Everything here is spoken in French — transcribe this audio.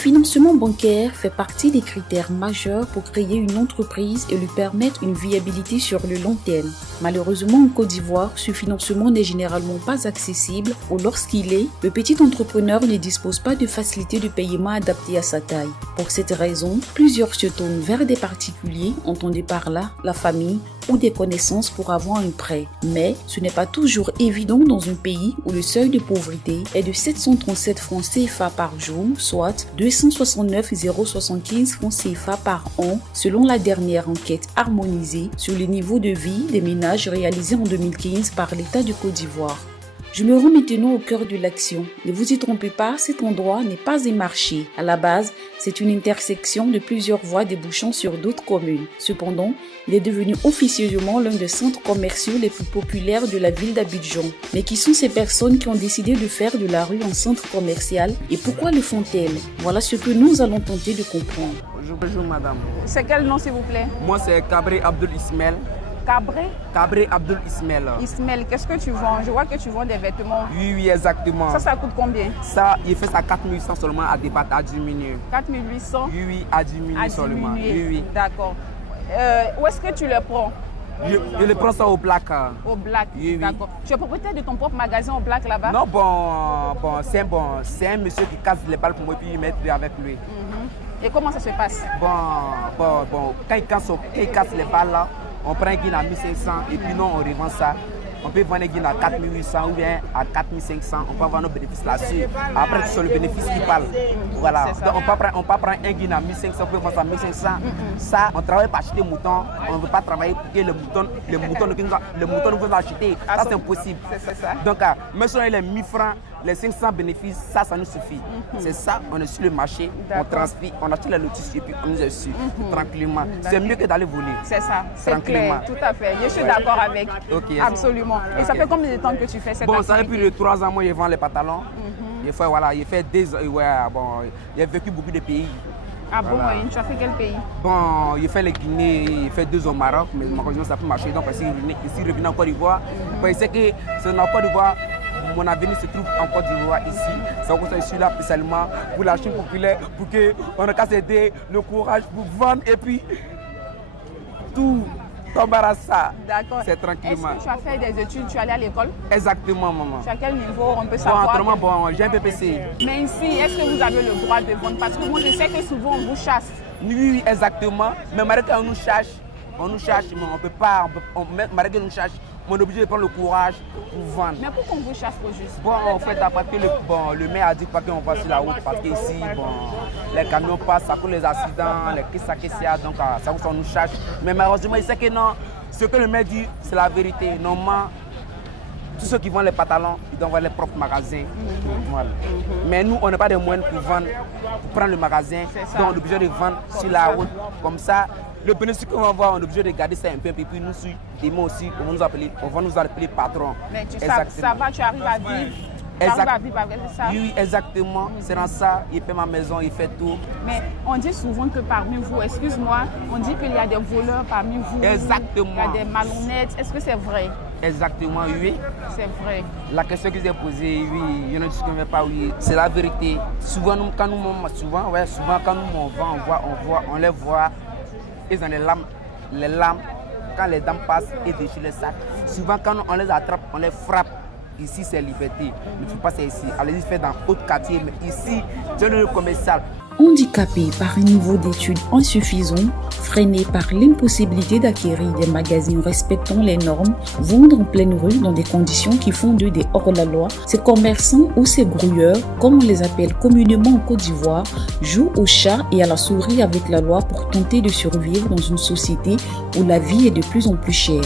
financement bancaire fait partie des critères majeurs pour créer une entreprise et lui permettre une viabilité sur le long terme. Malheureusement, en Côte d'Ivoire, ce financement n'est généralement pas accessible ou lorsqu'il est, le petit entrepreneur ne dispose pas de facilités de paiement adaptées à sa taille. Pour cette raison, plusieurs se tournent vers des particuliers, entendez par là la famille ou des connaissances pour avoir un prêt. Mais ce n'est pas toujours évident dans un pays où le seuil de pauvreté est de 737 francs CFA par jour, soit 269,075 francs CFA par an, selon la dernière enquête harmonisée sur le niveau de vie des ménages réalisée en 2015 par l'État de Côte d'Ivoire. Je me rends maintenant au cœur de l'action. Ne vous y trompez pas, cet endroit n'est pas un marché. À la base, c'est une intersection de plusieurs voies débouchant sur d'autres communes. Cependant, il est devenu officieusement l'un des centres commerciaux les plus populaires de la ville d'Abidjan. Mais qui sont ces personnes qui ont décidé de faire de la rue un centre commercial et pourquoi le font-elles? Voilà ce que nous allons tenter de comprendre. Bonjour madame. C'est quel nom s'il vous plaît? Moi c'est Kabré Abdul Ismail. Kabré Abdul Ismail. Ismail, qu'est-ce que tu vends? Je vois que tu vends des vêtements. Oui, exactement. Ça coûte combien? Ça, il fait ça 4800 seulement à débattre, à diminuer. 4800? Oui, à diminuer seulement. Oui. D'accord. Où est-ce que tu le prends? Je le prends ça au Black. Au Black, oui. D'accord. Tu es propriétaire de ton propre magasin au Black là-bas? Non, c'est un monsieur qui casse les balles pour moi et puis il met avec lui. Et comment ça se passe? Quand il casse les balles là, on prend un guin à 1500 et puis nous on revend ça. On peut vendre un guin à 4800 ou bien à 4500. On peut avoir nos bénéfices là-dessus. Après, c'est le bénéfice qui parle. Voilà. Donc, on peut prendre un guin à 1500, on peut vendre ça à 1500. Ça, on travaille pour acheter mouton. On ne veut pas travailler pour que le mouton nous veut acheter. Ça, c'est impossible. Donc, même si on a les 1000 francs, les 500 bénéfices, ça nous suffit. C'est ça, on est sur le marché, on transfère, on achète les notices et puis on nous est su tranquillement. C'est mieux que d'aller voler. C'est ça, c'est clair, tout à fait. Je suis d'accord avec. Absolument. Et ça fait combien de temps que tu fais cette activité? Ça fait plus de 3 ans, moi, je vends les pantalons. Il fait des ans, il a vécu beaucoup de pays. Ah bon, voilà. Tu as fait quel pays? Il fait les Guinées, il fait 2 au Maroc, mais malheureusement ça peut marcher. Donc ici, il revient en Côte d'Ivoire. Il sait que c'est en Côte d'Ivoire. Mon avenir se trouve en Côte d'Ivoire ici. C'est pour ça que je suis là spécialement pour la Chine populaire, pour qu'on ait qu'à s'aider, le courage pour vendre et puis tout tombera ça. D'accord. C'est tranquillement. Est-ce que tu as fait des études, tu es allé à l'école? Exactement, maman. Tu as quel niveau? On peut savoir. J'ai un PPC. Mais ici, est-ce que vous avez le droit de vendre? Parce que moi je sais que souvent on vous chasse. Oui, exactement. Mais malgré qu'on nous cherche, mais on ne peut pas. Malgré qu'on nous cherche, on est obligé de prendre le courage pour vendre. Mais pourquoi on vous chasse au juste? En fait, parce que le maire a dit qu'on va sur la route parce qu'ici, les camions passent, ça cause les accidents, les kissa, donc ça on nous cherche. Mais malheureusement, il sait que non, ce que le maire dit, c'est la vérité. Normalement, tous ceux qui vendent les pantalons, ils doivent avoir leurs propres magasins. Voilà. Mais nous, on n'a pas de moyens pour vendre, pour prendre le magasin. Donc on est obligé de vendre sur la route. Comme ça, le bénéfice qu'on va avoir, on est obligé de garder ça un peu. Et puis nous, demain aussi, on va nous appeler patron. Mais ça va, tu arrives à vivre. Ça. Oui, exactement. C'est dans ça, il paie ma maison, il fait tout. Mais on dit souvent que parmi vous, excuse-moi, on dit qu'il y a des voleurs parmi vous. Exactement. Il y a des malhonnêtes. Est-ce que c'est vrai? Exactement, oui. C'est vrai. La question que j'ai posée, oui, il y en a qui ne pas, oui. C'est la vérité. Souvent, quand nous on les voit, ils ont les lames, quand les dames passent et déchirent les sacs. Souvent, quand on les attrape, on les frappe. Ici, c'est liberté. Il ne faut pas ça ici. Allez-y, faire dans d'autres quartiers. Mais ici, c'est le commercial. Handicapés par un niveau d'études insuffisant, freinés par l'impossibilité d'acquérir des magasins respectant les normes, vendre en pleine rue dans des conditions qui font d'eux des hors-la-loi, ces commerçants ou ces grouilleurs, comme on les appelle communément en Côte d'Ivoire, jouent au chat et à la souris avec la loi pour tenter de survivre dans une société où la vie est de plus en plus chère.